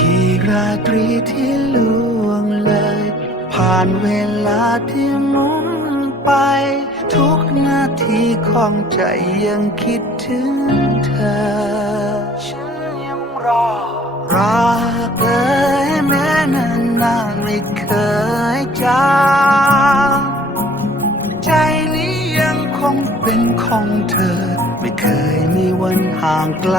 กี่ราตรีที่ล่วงเลย ผ่านเวลาที่หมุนไป ทุกนาทีของใจยังคิดถึงเธอ ฉันยังรอ รักเอ่ยแม้นานนานไม่เคยจางใจนี้ยังคงเป็นของเธอ ไม่เคยมีวันห่างไกล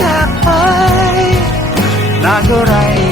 จากไปนานเท่าไร